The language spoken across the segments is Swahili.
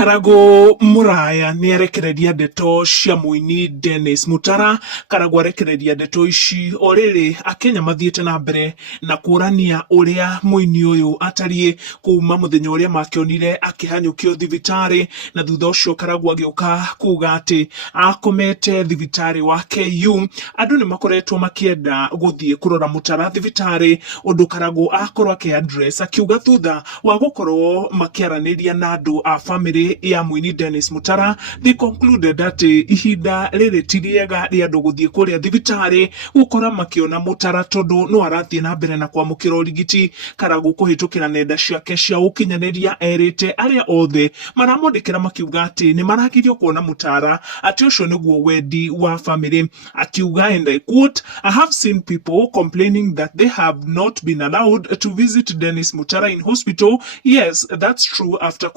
Karago Muraya nierekereria ndeto cia Muini Dennis Mutara. Karago arekereria ndeto ici oriri Akenya mathiete na mbere na kurania uria Muini uyu atarie kuma muthenya uria makionire akihanyukio thibitari, na thutha ucio Karago agiuka kuga ati akomete thibitari wa KU. Andu ni makoretwo makienda guthie kurora Mutara thibitari, undu Karago akorwo address akiuga thutha wa gukorwo makiaraniria na andu a family ya Muini Dennis Mutara, they concluded that ihinda riri ti riega ria andu guthie kuria thibitari gukora makiona Mutara tondu no arathie na mbere na kwamukira urigiti. Karago kuhitukira nenda ciake cia ukinyaniria erite aria othe maramondekera makiuga ati ni maragirio kuona Mutara ati ucio niguo wendi wa family. Akiuga, and I quote, "I have seen people complaining that they have not been allowed to visit Dennis Mutara in hospital. Yes, that's true. After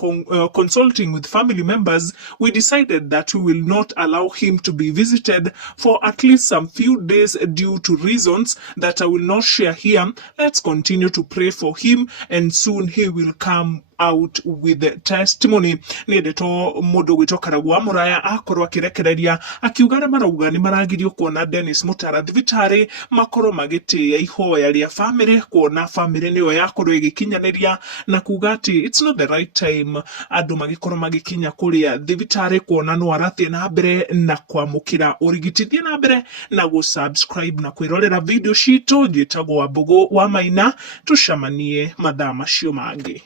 consulting with family members, we decided that we will not allow him to be visited for at least some few days due to reasons that I will not share here. Let's continue to pray for him and soon he will come out with the testimony." Ni ndeto mundu gwitwo Karago wa Muraya akorwo akirekereria akiuga marauga ni maragirio kuona Dennis Mutara thibitari makorwo magitia ihoya ria family, kuona family niyo yakorwo igikinyaniria na kuga ati it's not the right time andu magikorwo magikinya kuria thibitari kuona no arathie na mbere na kwamukira urigiti. Thie na mbere na gusubscribe na kwirorera video citu. Njitagwo Wambugu wa Maina, tucamanie mathaa macio mangi.